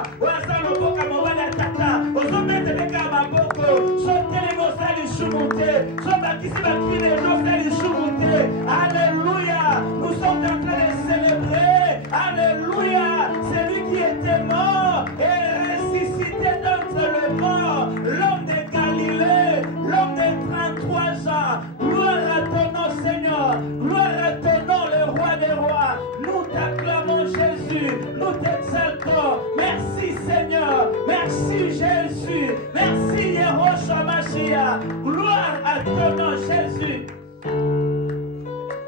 papa. Oza loboka mobali ya tata. Ozometeleka maboko. Sotelemo sali shumute. Sobakisi bakine sali shumute. Alléluia. Nous sommes en train de célébrer. Alléluia. Celui qui était mort et ressuscité d'entre les morts. L'homme de Galilée. L'homme de 33 ans. Gloire à ton nom, Seigneur. Gloire à ton nom, le roi des rois. Nous t'acclamons, Jésus. Nous t'exaltons. Merci, Seigneur. Merci, Jésus. Merci, Yehoshua Mashiach. Gloire à ton nom, Jésus.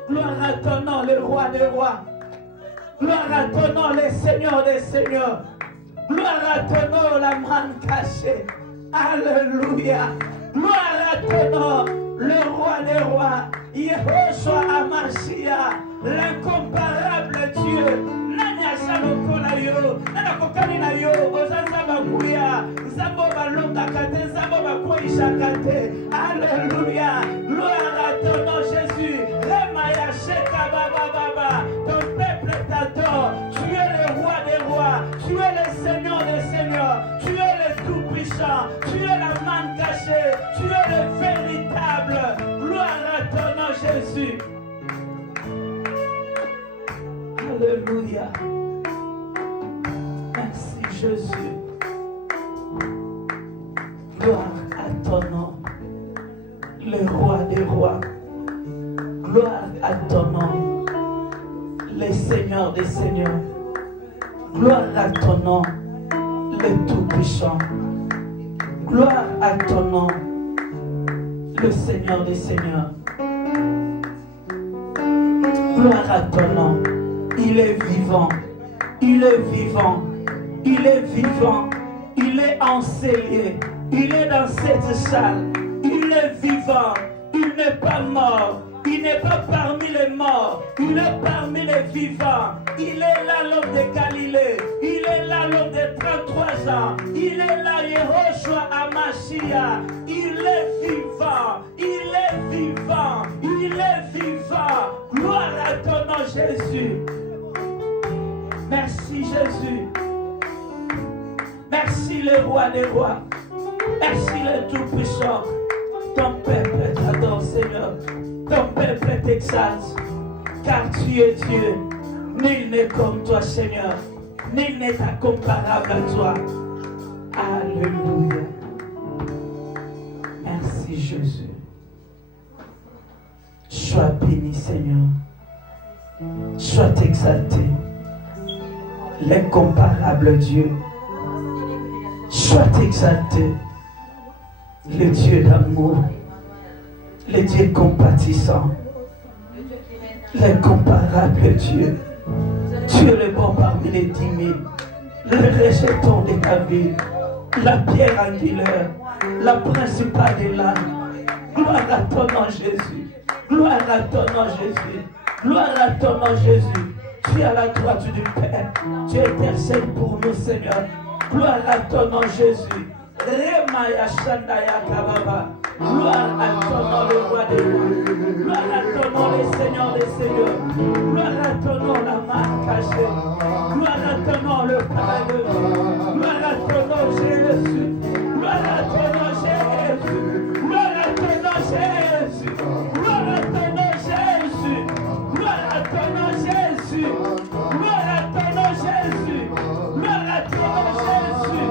Gloire à ton nom, le roi des rois. Gloire à ton nom, le Seigneur des seigneurs. Gloire à ton nom, la manne cachée. Alléluia. Gloire à ton nom, le roi des rois. Yehoshua Mashiach, l'incomparable Dieu. Nanya salokola yo, nana kokani na yo, ozaza bakuya, nzambo balonga kate, nzambo bakoisha kate. Alléluia. Gloire à ton nom, Jésus. Remaya sheka baba baba. Ton peuple t'adore. Tu es le roi des rois. Tu es le Seigneur des seigneurs. Tu es le tout-puissant. Tu es la manne cachée. Tu es le véritable. Gloire à ton nom, Jésus. Alléluia. Merci, Jésus. Gloire à ton nom, le roi des rois. Gloire à ton nom, le Seigneur des seigneurs. Gloire à ton nom, le tout-puissant. Gloire à ton nom, le Seigneur des seigneurs. Gloire à ton nom. Il est vivant. Il est vivant. Il est vivant. Il est enseignant. Il est dans cette salle. Il est vivant. Il n'est pas mort. Il n'est pas parmi les morts. Il est parmi les vivants. Il est là, l'homme de Galilée. Il est là, l'homme de 33 ans. Il est là, Yehoshua Mashiach. Il est vivant. Il est vivant. Il est vivant. Gloire à ton nom, Jésus. Merci, Jésus. Merci, le roi des rois. Merci, le tout-puissant. Ton peuple t'adore, Seigneur. Ton peuple t'exalte. Car tu es Dieu. Nul n'est comme toi, Seigneur. Nul n'est incomparable à toi. Alléluia. Merci, Jésus. Sois béni, Seigneur. Sois exalté. L'incomparable Dieu. Sois exalté. Le Dieu d'amour. Le Dieu compatissant. L'incomparable Dieu. Tu es le bon parmi les 10 000. Le rejeton de ta vie. La pierre angulaire. La principale des larmes. Gloire à ton nom, Jésus. Gloire à ton nom, Jésus. Gloire à ton nom, Jésus. Tu es à la droite du Père. Tu intercèdes pour nous, Seigneur. Gloire à ton nom, Jésus. Remaya Shandaya Kababa. Gloire à ton nom, le roi des rois. Gloire à ton nom, le Seigneur des seigneurs. Gloire à ton nom, la main cachée. Gloire à ton nom, le paradis. Gloire à ton nom, Jésus. Gloire à ton nom, Jésus. Gloire à ton nom, Jésus. Gloire à ton nom, Jésus. Gloire à ton nom, Jésus. Gloire à ton nom, Jésus. Gloire à ton nom, Jésus.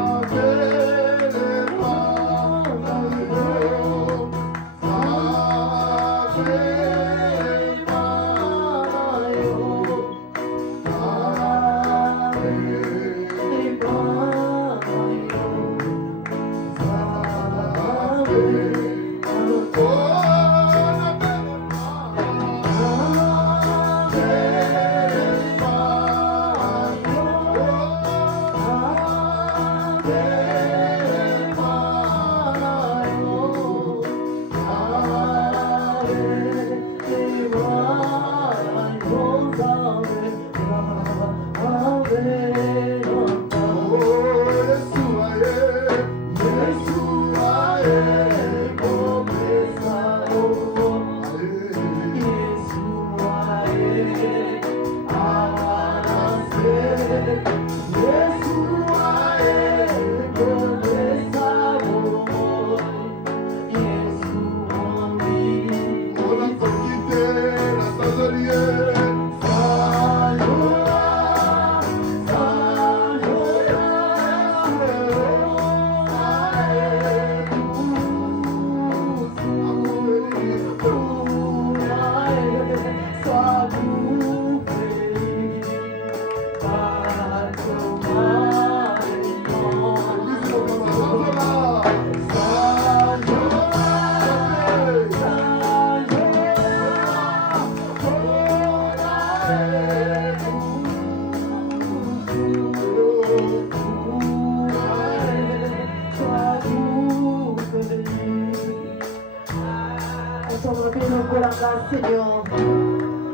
Seigneur,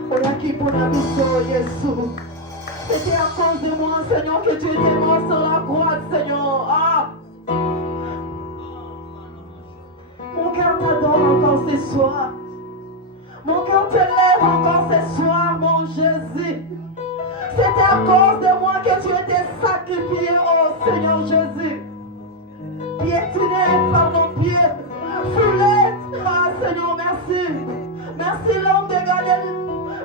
on a qui pour la mission, Jésus. C'était à cause de moi, Seigneur, que tu étais mort sur la croix, Seigneur. Ah! Mon cœur t'adore encore ce soir. Mon cœur te lève encore ce soir, mon Jésus. C'était à cause de moi que tu étais sacrifié, oh Seigneur Jésus. Piétiné par mon pied, foulé. Ah, Seigneur, merci. Merci l'homme de Galilée.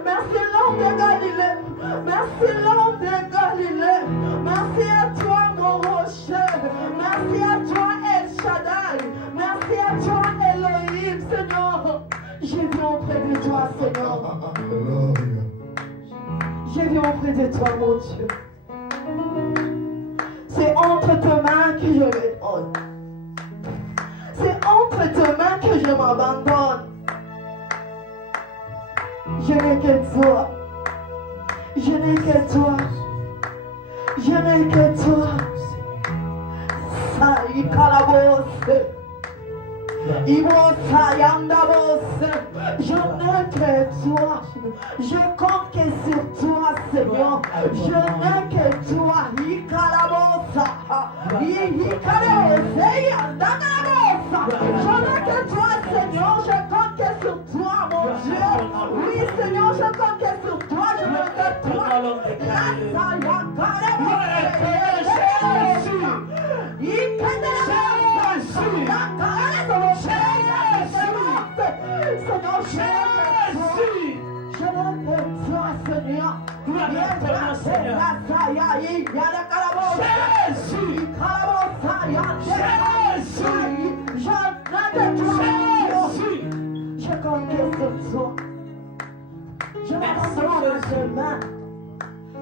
Merci l'homme de Galilée. Merci l'homme de Galilée. Merci à toi, mon rocher. Merci à toi, El Shaddai. Merci à toi, Elohim, Seigneur. Je viens auprès de toi, Seigneur. Je viens auprès de toi, mon Dieu. C'est entre tes mains que je me donne. C'est entre tes mains que je m'abandonne. Je n'ai que toi. Je n'ai que toi. Je n'ai que toi. Saï Kalabos. Ibosa Yandabos. Je n'ai que toi. Je compte que sur toi, Seigneur. Je n'ai que toi. Ikalabosa. Ikalabosa. Yandabos. Je n'ai que toi, Seigneur. Je compte que sur toi, mon Dieu. Oui, Seigneur, je compte que sur toi. Je n'ai que toi.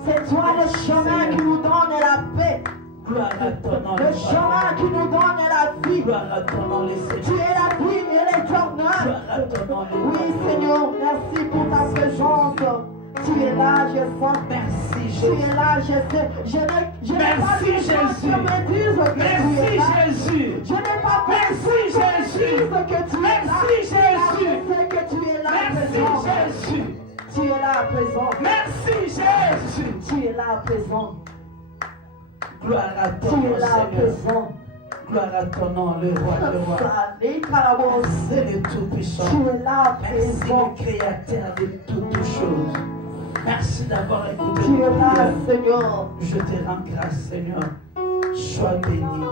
C'est toi le chemin qui nous donne la paix. Le chemin qui nous donne la vie. Tu es la vie et l'éternel. Oui, Seigneur, merci pour ta présence. Tu es là, je sens. Merci, Jésus. Tu es là, je sais. Je n'ai pas besoin que me dise que tu es là. Jésus. Je n'ai pas besoin que tu es là. Merci, Jésus. Je sais que tu es là. Merci, Jésus. Tu es là à présent. Merci, Jésus. Tu es là à présent. Gloire à ton nom, Seigneur. Gloire à ton nom, le roi, le roi. C'est le Tout-Puissant. Tu es là à Merci, présent. le Créateur de toutes choses. Merci d'avoir écouté. Tu es là, Seigneur. Je te rends grâce, Seigneur. Sois béni,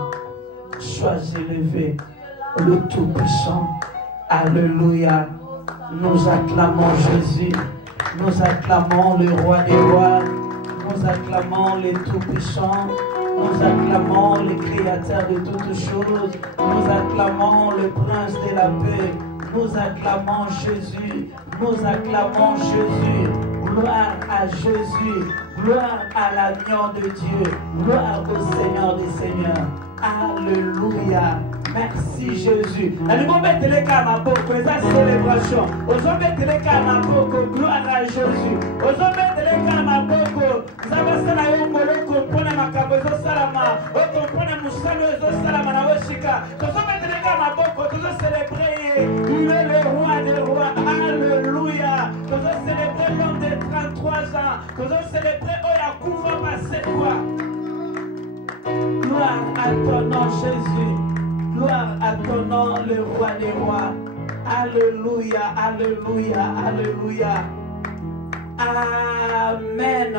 sois élevé, le Tout-Puissant. Alléluia. Nous acclamons Jésus. Nous acclamons le roi des rois. Nous acclamons le Tout-Puissant. Nous acclamons le Créateur de toutes choses. Nous acclamons le Prince de la paix. Nous acclamons Jésus. Nous acclamons Jésus. Gloire à Jésus. Gloire à l'agneau de Dieu. Gloire au Seigneur des Seigneurs. Alléluia. Merci Jésus. Allons mettre les camaboko, c'est célébration. Osons mettre les camaboko, gloire à Jésus. Osons mettre les camaboko. Zabasala yongolo kompone makabozo salama. O kompone musalo ezo salama na weshika. Osons mettre les camaboko, osons célébrer. Il est le roi des rois. Alléluia. Osons célébrer l'homme de 33 ans. Osons célébrer Oyakuva Masekwa. Gloire à ton nom Jésus. Gloire à ton nom, le roi des rois. Alléluia, alléluia, alléluia. Amen.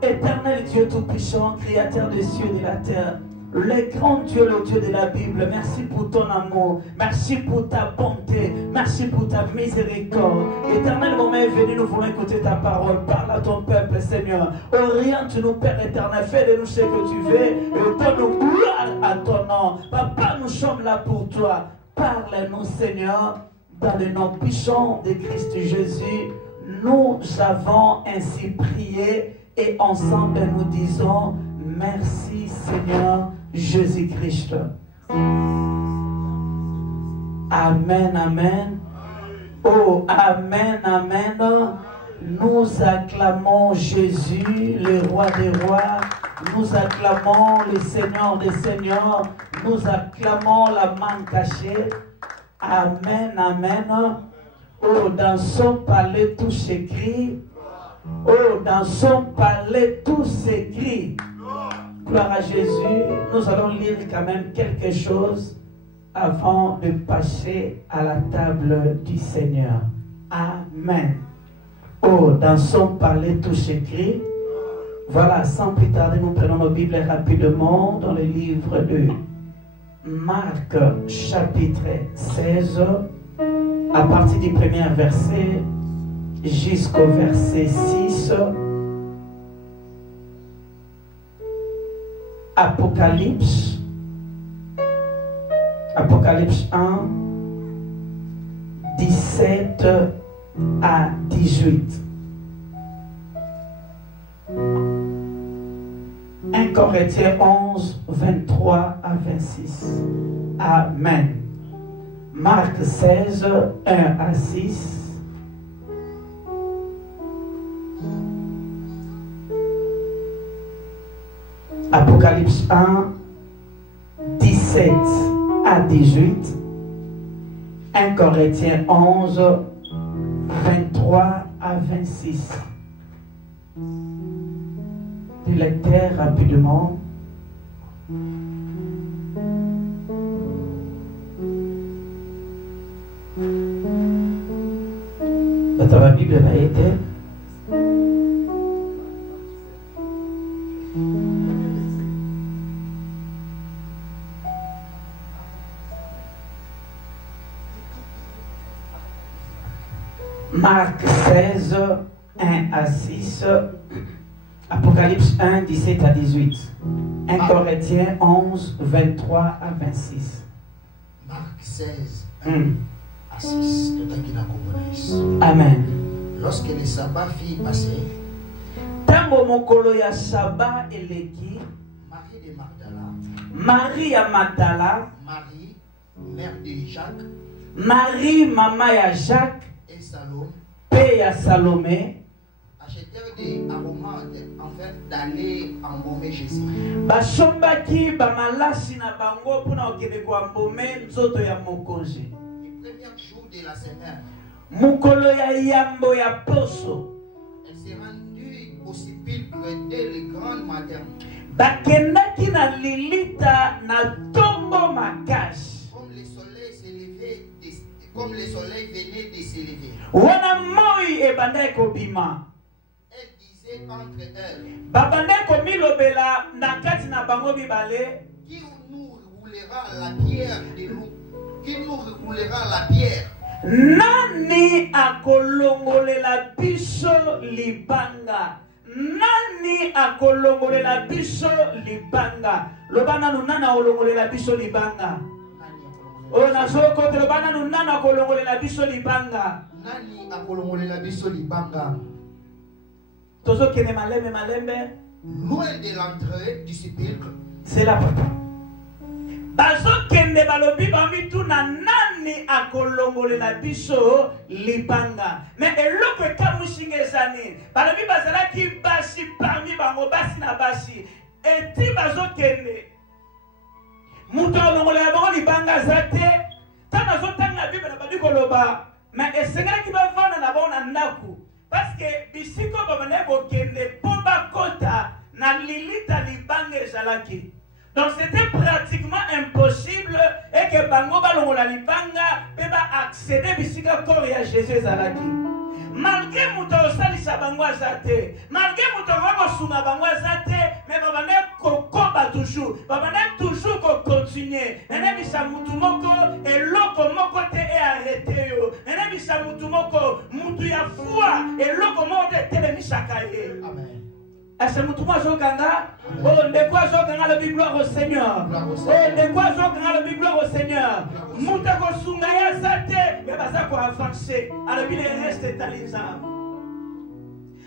Éternel Dieu Tout-Puissant, Créateur des cieux et de la terre, le grand Dieu, le Dieu de la Bible, merci pour ton amour, merci pour ta bonté, merci pour ta miséricorde. Éternel moment est venu, nous voulons écouter ta parole. Parle à ton peuple, Seigneur. Oriente-nous, Père éternel, fais de nous ce que tu veux et donne-nous gloire à ton nom. Papa, nous sommes là pour toi. Parle-nous, Seigneur, dans le nom puissant de Christ Jésus. Nous avons ainsi prié et ensemble nous disons merci, Seigneur Jésus-Christ. Amen, amen. Oh, amen, amen. Nous acclamons Jésus, le roi des rois. Nous acclamons le Seigneur des seigneurs. Nous acclamons la main cachée. Amen, amen. Oh, dans son palais tout s'écrit. Oh, dans son palais tout s'écrit. Gloire à Jésus. Nous allons lire quand même quelque chose avant de passer à la table du Seigneur. Amen. Oh, dans son palais tout s'écrit. Voilà, sans plus tarder, nous prenons nos Bibles rapidement dans le livre de Marc, chapitre 16, à partir du premier verset jusqu'au verset 6. Apocalypse 1, 17 à 18. 1 Corinthiens 11, 23 à 26. Amen. Marc 16, 1 à 6. Apocalypse 1, 17 à 18. 1 Corinthiens 11, 23 à 26. Du lecteur rapidement. Dans la Bible a été. Marc 16, 1 à 6. Apocalypse 1, 17 à 18. 1 Corinthiens 11, 23 à 26. Marc 16, 1 à 6. Amen. Lorsque le sabbat fit passer, Tango mokolo ya sabbat eleki, Marie de Magdala, Marie à Magdala, Marie, mère de Jacques, Marie mama ya Jacques, et Salome, pe ya Salomé, achetèrent des aromates afin d'aller embaumer Jésus. basombaki bamalasi na bango mpona kokende koambome nzoto ya mokonzi. Le premier jour de la semaine, mokolo ya yambo ya poso, elle s'est rendue au sépulcre dès le grand matin. bakendaki na lilita na ntongo makasi. Comme le soleil venait de s'élever. wana moi ebandaki kobima. Elle disait entre elles, babandaki komilobela na kati na bango mibale, qui nous roulera la pierre de l'eau? Qui nous roulera la pierre? nani akolongolela biso libanga? Nani akolongolela biso libanga? loba nanu nani akolongolela biso libanga? oyo nazokote loba nanu nani akolongolela biso libanga? Nani akolongolela biso libanga? tozokende malembe malembe. Loin de l'entrée du sépulcre, c'est là papa. bazokende balobi bamituna nani akolongolela biso libanga. mais eloko ekamusinga ezani balobi bazalaki basi parmi bango, basi na basi, eti bazokende mutu alongolela bango libanga aza te. Ntango azotanga bible na babi koloba mais esengelaki bavanda na bango na ndaku, parce que bisiko babandaki kokende mpo bakota na lilita libanga ezalaki. Donc c'était pratiquement impossible et que bango balongola libanga pe ba accéder bisika corps ya Jésus ezalaki. Malgré muto osalisa bango azate, malgré muto kosunga bango azate, mais babandaki kokoba toujours, babandaki toujours continuer. Nene bisa mutu moko eloko moko te e arrêté yo. Nene bisa mutu moko mutu ya foi eloko moko te telemisaka ye. Amen. Est-ce que tout le monde oh, de quoi je le gloire au Seigneur? Oh, de quoi je gloire au Seigneur? Moutako Sungaya Zate, mais ça pour avancer. Alors, il reste talisant.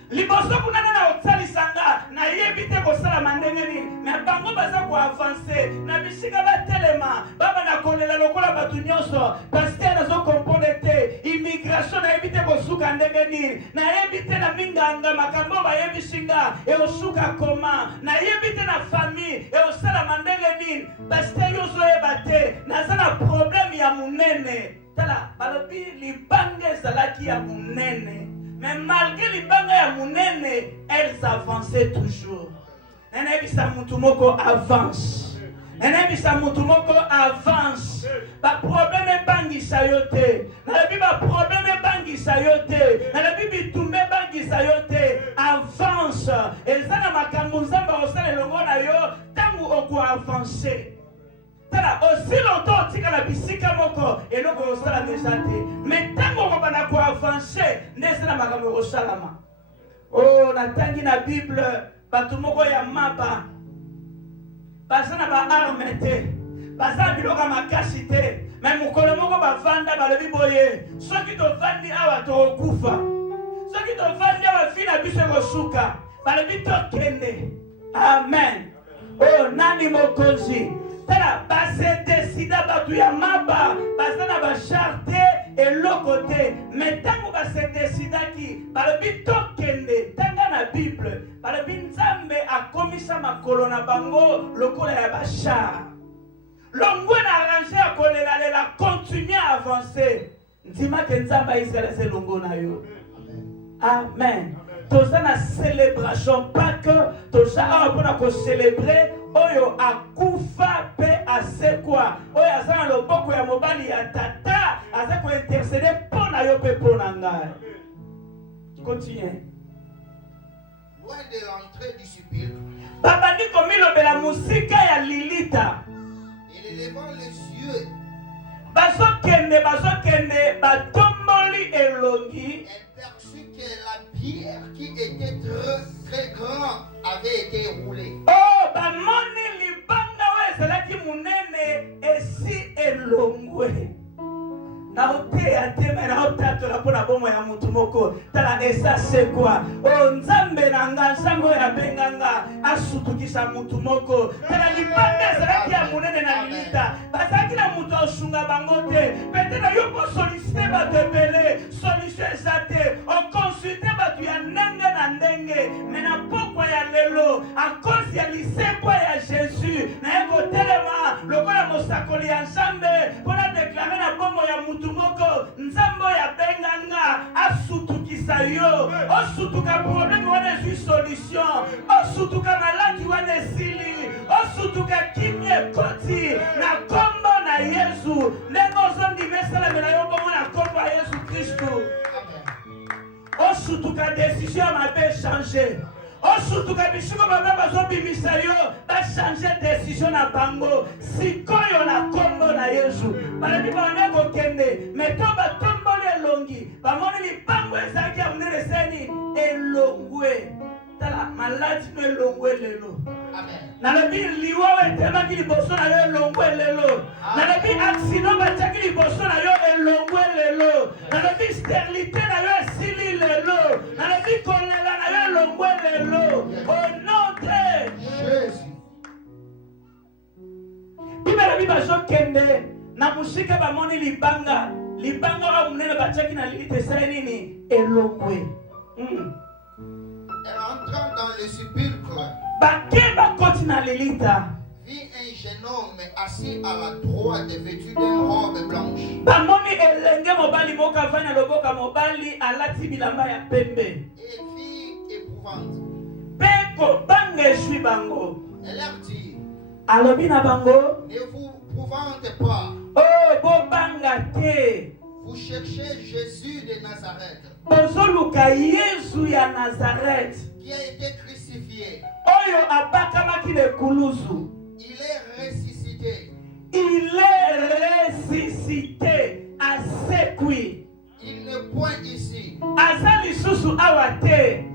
Liboso kunana na otalisanga nayebi te kosala ndenge nini mais bango baza koavancer na bisika batelema baba na kolela lokola batu nyonso pasteur nazokomprendre te immigration nayebi te kosuka ndenge nini nayebi te na minganga makambo bayebisinga eosuka koma nayebi te na famille eosala ndenge nini pasteur yozoyeba te naza na problème ya munene tala balobi libanga ezalaki ya munene mais malgré libanga ya munene elles avançaient toujours nenebisa mutu moko avance nenebisa mutu moko avance baproblème ebangisa yo te nalobi baproblème ebangisa yo te nalobi bitumba ebangisa yo te avance eza na makambo nzambe akosala elongo na yo ntango okoavance tala aussi longtemps otikala bisika moko eloko ekosala deja te mais ntango okobanda koavance nde eza na makambo ekosalama o natangi na bible bato moko ya maba baza na baarme te baza na biloko ya makasi te mais mokolo moko bavanda balobi boye soki tovandi awa tokokufa soki tovandi awa vi na biso ekosuka balobi tokende amen o nani mokonzi tala base desida batu ya maba baza na bachar te eloko te mais ntango base desidaki balobi tokende tanga na bible balobi nzambe akomisa makolo na bango lokola ya bachar longwe na arrange ya kolelalela continue à avancer ndima ke nzambe aisrael eze longo na yo amen toza na célébration Pâques toza awa mpona kocélébre oyo akufa pe asekwa oyo aza na loboko ya mobali ya tata aza kointercede mpo na yo mpe mpo na ngai continue loin de l'entrée du sepulcre babandi komilobela mosika ya lilita et élevant les yeux bazokende batomboli elongi aperçut que la pierre qui était très grande avait été roulée. Oh, bamoni libanga oyo ezalaki munene esi elongwe naoteya te me naotatola mpo na bomo ya mutu moko tala eza sekwa o nzambe na nga nzambe oyo abenganga asutukisa mutu moko tala libanga ezalaki ya munene na lilita bazalaki na mutu aosunga bango te petena yo mpo solicite bato ebele solution eza te okonsulte bato ya ndenge na ndenge me na pokwa ya lelo akozi ya lisekwa ya jésus naye kotelema lokola mosakoli ya nzambe mpo na deklare na bomo ya mutu moko nzambe oyo abenganga asutukisa yo osutuka probleme wana ezwi solution osutuka maladi wana esili osutuka kimia ekoti na kombo na yesu ndenge ozondima esalamela yo bongo na kombo ya yesu kristu osutuka desizio ya mabe echange osutuka bisiko babe bazobimisa yo bachange desizio na bango sikoyo na kombo na yesu balobi bande kokende meto batomboli elongi bamoni lipango ezalaki ya monene eseni elongwe tala maladi no elongwe lelo nalobi liwa oyo etemaki liboso na yo elongwe lelo nalobi aksino batiaki liboso na yo elongwe lelo nalobi sterilité na yo esili lelo nalobi kolela na yo elongwe lelo au nom de Jésus bibalobi bazokende na mosika bamoni libanga oyo monene batiaki na lilita esali nini elongwe Elle entrant dans le sépulcre, vit un jeune homme assis à la droite vêtu d'une robe blanche. Et fille épouvante. Elle leur dit, ne vous épouvantez pas. Vous cherchez Jésus de Nazareth, qui a été crucifié. Il est ressuscité. Il ne point ici.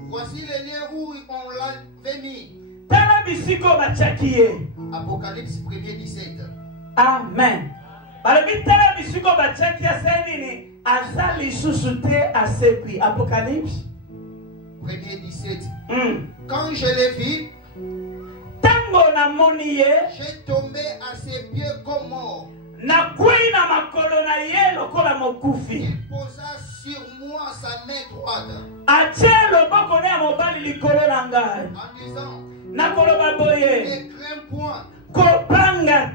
Voici le lieu où on l'avait mis. Apocalypse 1er 17. Amen. Balobitala bisiko bachaki ya senini azali susute asekwi Apocalypse 1er 17. Quand je l'ai vu, j'ai tombé à ses pieds comme mort. Il posa sur moi sa main droite en disant, ne crains point. Kobanga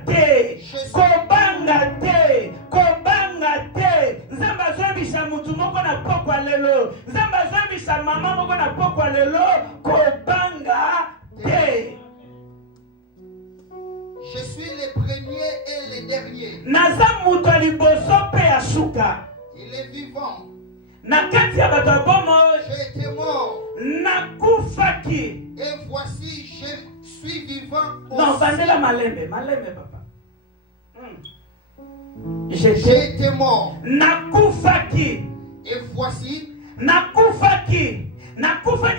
te nzambe azobisa mutu moko na pokwa lelo nzambe azobisa mama moko na pokwa lelo kobanga te. Je suis le premier et le dernier. Naza mutu liboso pe ya suka. Il est vivant. Na kati ya bato bomo j'ai été mort. Nakufaki. Et voici je suis vivant aussi. Non, bandela malembe papa. J'ai été mort. Nakufaki. Et voici nakufaki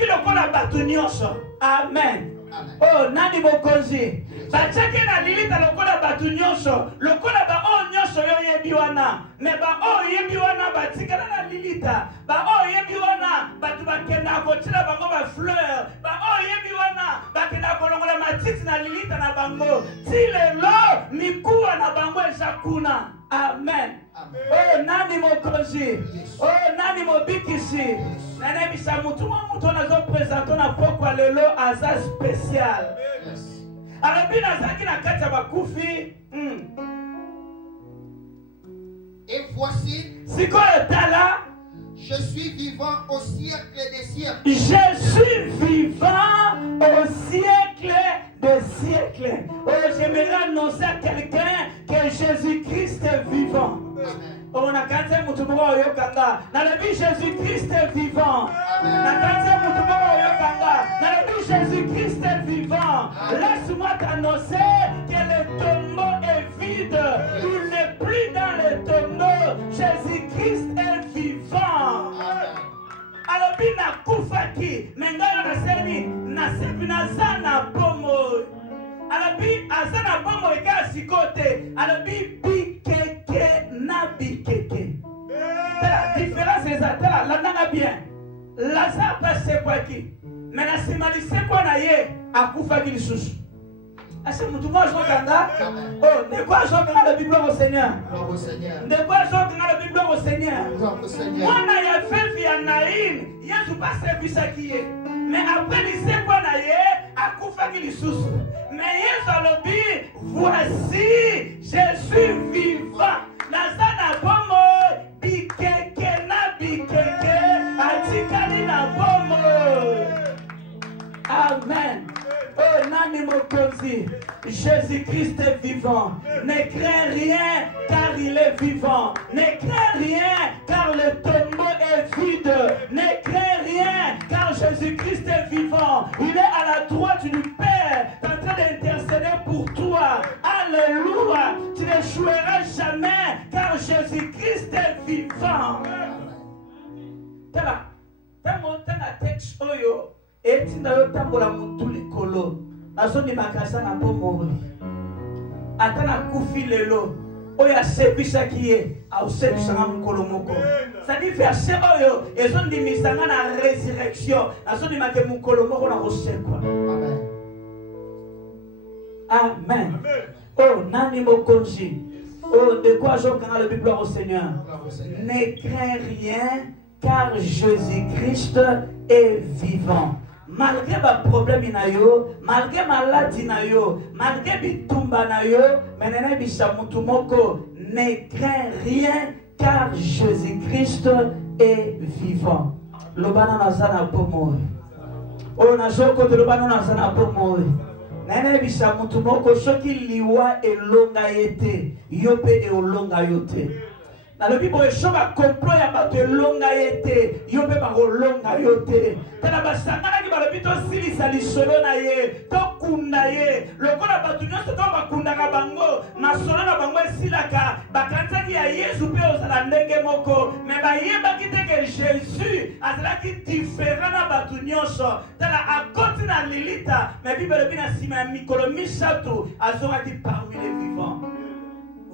lokola batu nyonso. Amen. Oh, nani mokonzi bachake na lilita lokola batu nyonso lokola ba o nyonso yo yebi wana me ba o yebi wana batikala na lilita ba o yebi wana batu bakenda kotila bango ba fleur ba o yebi wana bakenda kolongola matiti na lilita na bango tilelo mikuwa na bango ezakuna. Amen. Oh, nani mokonzi. Oh, nani mobikisi. Nane bisa mutu na zo présenter na pokwa lelo aza spécial. Arabina zaki na kati ya bakufi. Et voici sikoyo tala je suis vivant au siècle des siècles. Je suis vivant au siècle des siècles. Oh, j'aimerais annoncer à quelqu'un que Jésus-Christ est vivant. Oh, na kanza mutumoko oyokanga. Na lebi Jésus-Christ est vivant. Na kanza mutumoko oyokanga. Na lebi Jésus-Christ est vivant. Laisse-moi t'annoncer que le tombeau est vide. Il n'est plus dans le tombeau. Jésus-Christ est vivant. Alors, na kufaki. Mengala na semi na sepi na zana bomo. Alors, azana bomo eka sikote. Alors, bikeke na bikeke. La différence est ça. La nana bien. Lazare passe quoi qui? Mais la simalise quoi na ye akufaki lisusu. Ase mutu mo zo kanga. Oh, ne quoi zo kanga la Bible au Seigneur. Ne quoi zo kanga la Bible au Seigneur. Mwana ya fefi ya Naïm, Yesu pas service qui est. Mais après il sait quoi na ye akufaki lisusu. Mais Yesu alobi, voici je suis vivant. Nazana bomo bikeke na bikeke atikali na bomo. Amen. Oh, nani mokonzi. Jésus-Christ est vivant. Ne crains rien car il est vivant. Ne crains rien car le tombeau est vide. Ne crains rien car Jésus-Christ est vivant. Il est à la droite du Père en train d'intercéder pour toi. Alléluia. Tu n'échoueras jamais car Jésus-Christ est vivant. Tala, tanga texte oyo. Etinda yo tambola mutu likolo nazoni makasa na pombo atana kufi lelo oya sebisa kiye au sebisa mukolo moko ça dit verset oyo ezondi misanga na résurrection nazoni make mukolo moko na kosekwa. Amen. Oh, nani mokonzi. Oh, de quoi je crains le Bible au Seigneur. Ne crains rien car Jésus-Christ est vivant. Malgré ma problème inayo, malgré maladie nayo, malgré bitumba nayo, menene bisamutumoko, ne crains rien car Jésus-Christ est vivant. Lobana nazana pomo. Oh nazoko de lobana nazana pomo. Nene bisamutumoko soki liwa elonga yete, yope e olonga yote. Dans le Bible, il y a un complot qui est long à été. Il y a un long à été. Dans le Bible, il y a un solo na ye, to kunda ye. Le ko na batu nyonso to bakunda ka bango, na solo na bango esilaka, bakanta ki ya Yesu pe ozala ndenge moko. Mais ba yeba kite que Jésus azalaki différent na batu nyonso. Tala akoti na lilita, mais Bible bina sima mikolo misatu azongaki parmi les vivants.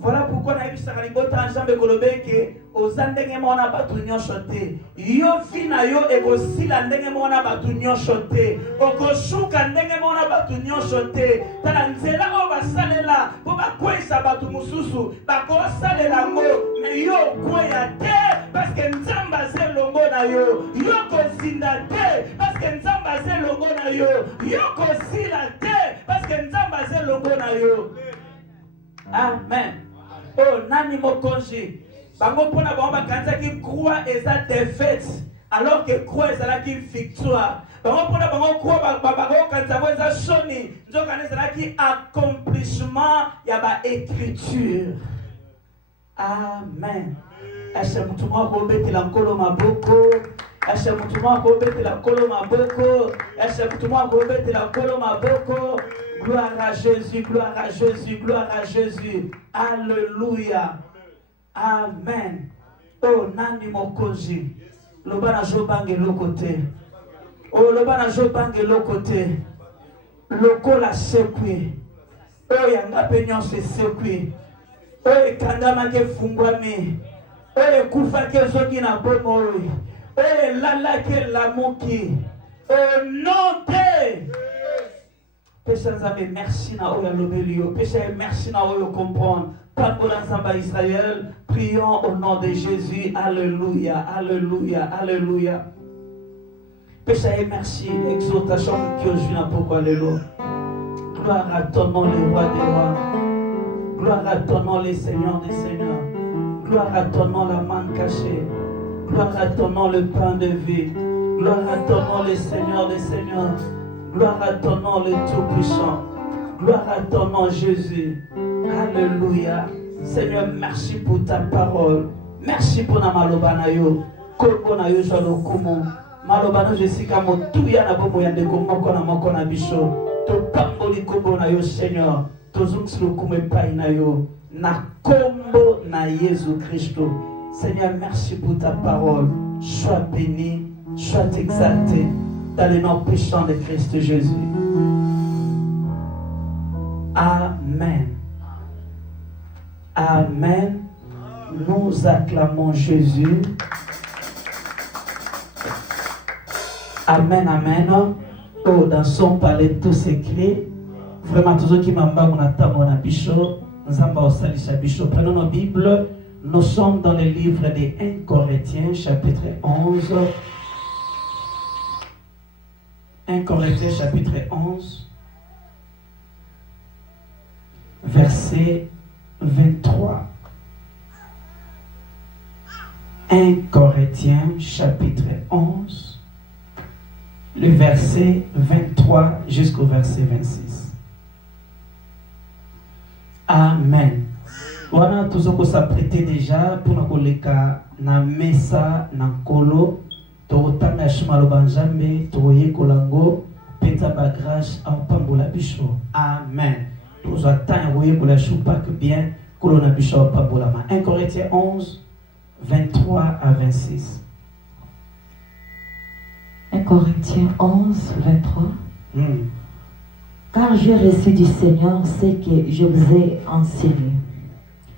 Voilà pourquoi na yebisaka libota Nzambe kolobe ke oza ndenge mona batu nyonso te. Yo vi na yo ekosila ndenge mona batu nyonso te. Okoshuka ndenge mona batu nyonso te. Tala nzela oyo basalela mpo bakweyisa batu mosusu bakosalela ngo me yo okweya te parceke Nzambe aza elongo na yo. Yo kozinda te parceke Nzambe aza elongo na yo. Yo kosila te parceke Nzambe aza elongo na yo. Amen. Oh, nani mokonzi. Bango pona bango bakanzaki croix eza défaite alors que croix ezalaki victoire. Bango pona bango croix bango kanzako eza soni nzoka ezalaki accomplissement ya ba écriture. Amen. Est-ce que mutu moko obetela nkolo maboko? Est-ce que mutu moko obetela nkolo maboko? Est-ce que mutu moko obetela nkolo maboko? Gloire à Jésus, gloire à Jésus, gloire à Jésus. Alléluia. Amen. Oh, nani mokonzi. Lobana jobange lokote. Oh, lobana jobange lokote. Loko la sekwi. Oh, yanga penyon se sekwi. Oh, ekandama ke fungwami. Oh, ekufa ke zoki na bomoi. Oh, lala ke lamuki. Oh, non te. Péché Nzambe, merci na oyo lobelio. Péché, merci na oyo comprendre. Pambola Nzamba Israël, prions au nom de Jésus. Alléluia, alléluia, alléluia. Péché, merci. Exaltation qui aujourd'hui n'a pourquoi les lots. Gloire à ton nom, le roi des rois. Gloire à ton nom, les seigneurs des seigneurs. Gloire à ton nom, la manne cachée. Gloire à ton nom, le pain de vie. Gloire à ton nom, les seigneurs des seigneurs. Gloire à ton nom, le Tout-Puissant. Gloire à ton nom, Jésus. Alléluia. Seigneur, merci pour ta parole. Merci pour na malobana yo. Koko na yo jalo kumu. Malobana je sika motuya na bomo yande komoko na moko na biso. To pamboli kombo na yo, Seigneur. To zungslo kume pai na yo. Na kombo na Jésus Christ. Seigneur, merci pour ta parole. Sois béni, sois exalté. Dans le nom puissant de Christ Jésus. Amen. Amen. Nous acclamons Jésus. Amen, amen. Oh, dans son palais, tout s'écrit. Vraiment, tous ceux qui m'ont on attend mon bichot. Nous avons bichot. Prenons nos Bibles. Nous sommes dans le livre des 1 Corinthiens, chapitre 11. 1 Corinthiens chapitre 11, verset 23. 1 Corinthiens chapitre 11, le verset 23 jusqu'au verset 26. Amen. Voilà, tous ceux qui s'apprêtent déjà pour nous collecter na mesa na kolo. Totanga shimalo banjambe toye kolango peta ba grâce en pambola bicho. Amen. Tous attendent voyez pour la choupak bien kolona bicho pambola ma. 1 Corinthiens 11 23 à 26. 1 Corinthiens 11 23. Car j'ai reçu du Seigneur ce que je vous ai enseigné.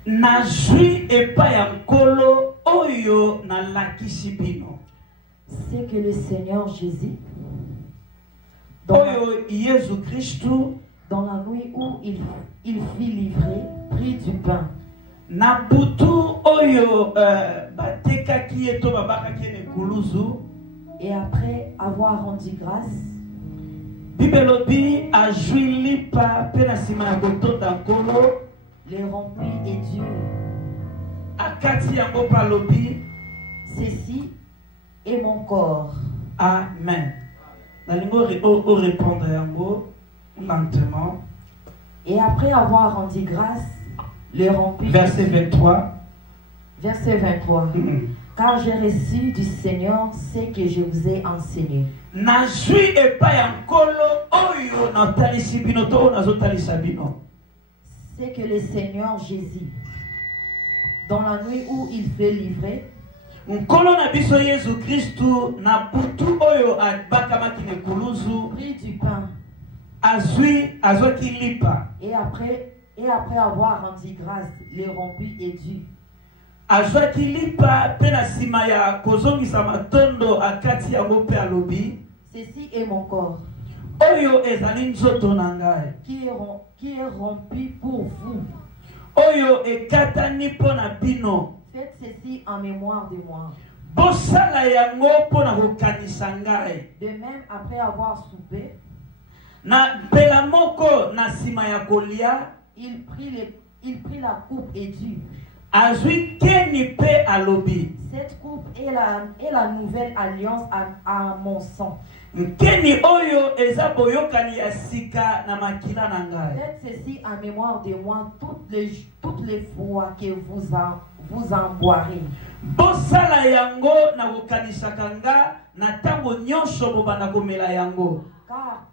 Na jui e pa ya nkolo oyo na lakisi bino. C'est que le Seigneur Jésus, dans la nuit où il fut livré, prit du pain. Et après avoir rendu grâce, les remplit et Dieu. Ceci et mon corps. Amen. Nous répondre lentement. Et après avoir rendu grâce, le remplit. Verset 23. Verset 23. Car j'ai reçu du Seigneur ce que je vous ai enseigné. C'est que le Seigneur Jésus, dans la nuit où il fut livré, Nkolo na biso Yesu Kristu na butu oyo abakamaki nekuluzu prit du pain azwi lipa. Et après Et après avoir rendu grâce, les rompit et dit, azwaki lipa mpe na nsima ya kozongisa matondo akati yango mpe alobi, ceci est mon corps, oyo ezali nzoto na ngai, qui est rompu pour vous. oyo ekatani mpo na bino. Faites ceci en mémoire de moi. Bosala yango mpo na kokanisa ngai. De même, après avoir soupé, Na mbela moko na nsima ya kolia, il prit la coupe et dit, azwi keni mpe alobi, cette coupe est la nouvelle alliance à mon sang. nkeni oyo eza boyokani ya sika na makila na ngai. Faites ceci en mémoire de moi toutes les fois que vous en boirez. Bosala yango na kokanisaka nga na ntango nyonso bobanda komela yango. Car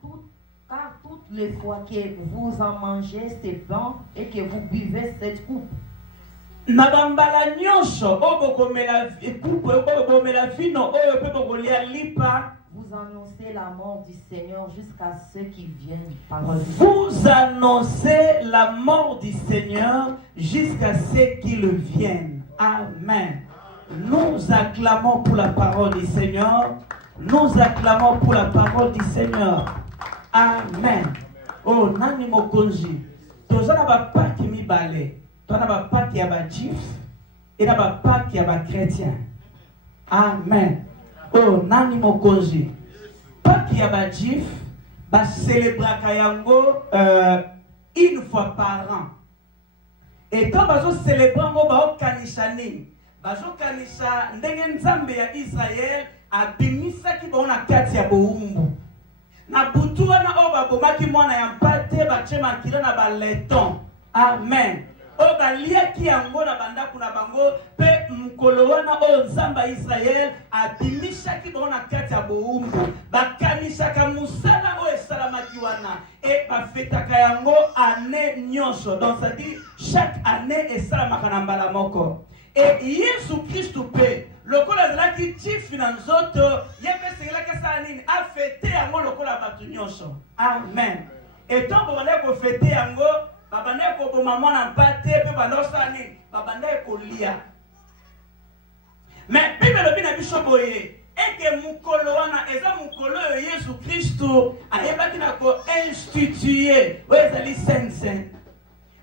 toutes les fois que vous en mangez ce pain et que vous buvez cette coupe, Na bambala nyonso oyo bokomela coupe oyo bomela vino oyo mpe bokolia lipa, vous annoncez la mort du Seigneur jusqu'à ce qu'il vienne. Parole. vous annoncez la mort du Seigneur jusqu'à ce qu'il vienne. Amen. Nous acclamons pour la parole du Seigneur. Nous acclamons pour la parole du Seigneur. Amen. Oh, nani mokonzi. Tozana ba paki mibale. Tozana ba paki ya ba juif et na ba paki ya ba chrétien. Amen. Oh, nani mokonzi. Paki ya ba juif ba célébraka yango une fois par an. Et quand bazo célébrer ngo ba okanisha nini? Bazo kanisha ndenge nzambe ya Israël abimisaki bona kati ya boumbu. Na butu wana oyo babomaki mwana ya mpate batie makila na baleton. Amen. Oyo baliaki yango na bandako na bango mpe mkolo wana oyo nzambe ya Israel abimisaki bango na kati ya boumbu. Bakanisaka musala oyo esalamaki wana. Et bafetaka yango année nyonso. Donc ça dit chaque année esalamaka na mbala moko. Et Yesu Kristu pe lokola ezalaki chifu na nzoto ye mpe esengelaki asala nini afete yango lokola bato nyonso. Amen. Etongo babandaki kofete yango, babandaki koboma mwana mpate mpe bandaki kosala nini babandaki kolia. Mais Bible elobi na biso boye eke mokolo wana eza mokolo oyo Yesu Kristu ayebaki na koinstitue oyo ezali saint saint.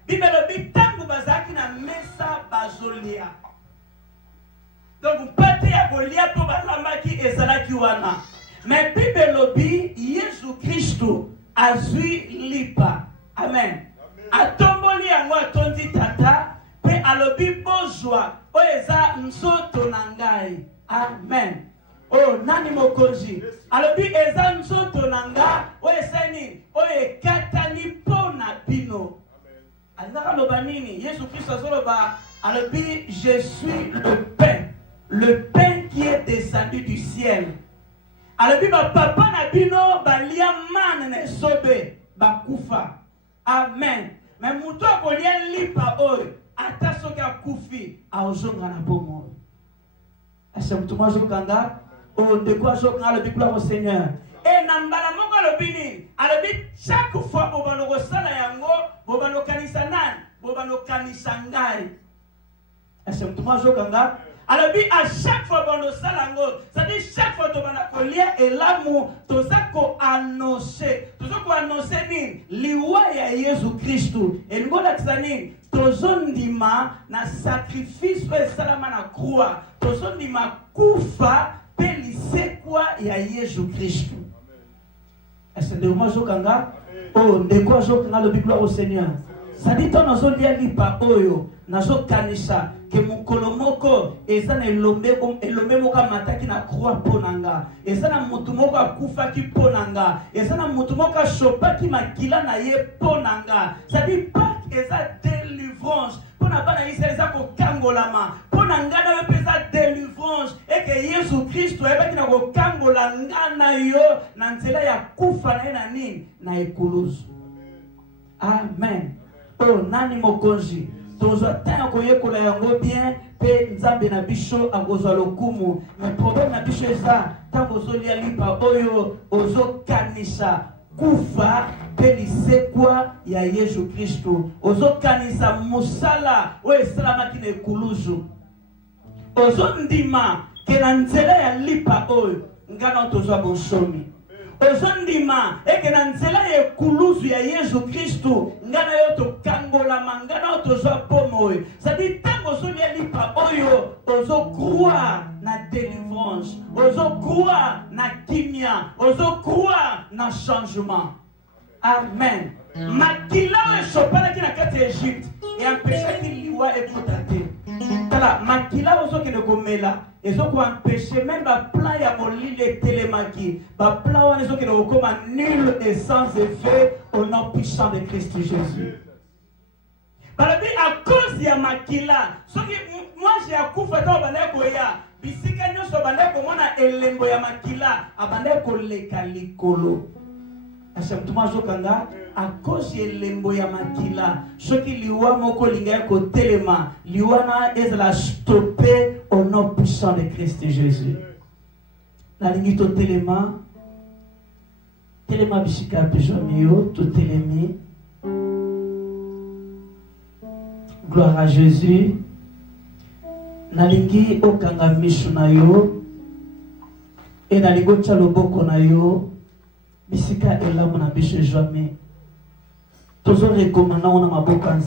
Bible elobi ntango bazalaki na mesa bazolia. Donc mpate ya kolia mpo balambaki ezalaki wana. Mais Bible elobi Yesu Kristu azwi lipa. Amen. Atomboli yango atondi tata mpe alobi bozwa oyo eza nzoto na ngai. Amen. Oh, nani mokonzi alobi eza nzoto na nga oyo esani oyo ekatani mpo na bino. Alingaka loba nini? Yesu Kristo azoloba alobi je suis le pain qui est descendu du ciel. Alobi ba papa na bino balia man na esobe bakufa. Amen. Mais mutu akolia lipa oyo ata soki akufi aozonga na bomoi. Asa mutu mwa azokanga o ndeko azokanga alobi kula mo Seigneur. Et na mbala moko alobi nini? Alobi chaque fois bobano kosala yango bobano kanisa nani? Bobano kanisa ngai. Asa mutu mwa azokanga alobi à chaque fois bobano sala yango, c'est-à-dire chaque fois tobana kolia elamu toza ko annoncer. Toza ko annoncer nini? Liwa ya Yesu Kristu. Elingo lakisa nini? Tozondima na sacrifice oyo esalama na croix. Tozondima kufa pe lisekwa ya Yesu Kristu. Est-ce que moi zokanga? Oh, ndeko azokanga le Bible au Seigneur. Ça dit ton azolia lipa oyo nazo kanisa ke mukolo moko eza na elombe moko mataki na croix ponanga. Eza na mutu moko akufaki ponanga. Eza na mutu moko ashopaki makila na ye ponanga. Ça dit pas eza délivrance. Pona bana Israël eza kokangolama. Pona ngana yo pesa délivrance et que Yesu Kristo ebaki na kokangola ngana yo na nzela ya kufa na ye na nini na ekuluzu. Amen. Oh, nani mokonzi tozwa tanya koyekola yango bien pe nzambe na biso akozwa lokumu. Mais problème na biso eza tango ozolia lipa oyo ozokanisa kufa pe lisekwa ya Yesu Kristo. Ozokanisa musala o esalamaki na ekuluzu. Ozondima ke na nzela ya lipa oyo ngana tozwa bonsomi. Ozondima eke na nzela ya ekuluzu ya Yesu Kristo ngana yo tokangolama ngana yo tozwa bomo oyo. C'est-à-dire tango ozolia lipa oyo ozokroire na délivrance, ozokroire na kimia, ozokroire na changement. Amen. Makila eshopalaki na kati ya Egypte et empêchaki liwa ekotate. Tala makila ozokende komela ezoko empêcher même ba plan ya molile telemaki. Ba plan wana ezokende kokoma nul et sans effet au nom puissant de Christ Jésus. Balabi à cause ya makila, soki moi j'ai akufa to baleko ya bisika nyoso baleko mona elembo ya makila abandeko leka likolo. Asemtuma zokanga à cause ya elembo ya makila, soki liwa moko linga ko telema, liwana ezala stoppé au nom puissant de Christ Jésus. La lingi to telema bisika pejomio to telemi. Gloire à Jésus. Nalingi okanga mishu na yo. E nalingo tia loboko na yo. Bisika elamu na biso jamais. Tozo rekomanda ona maboko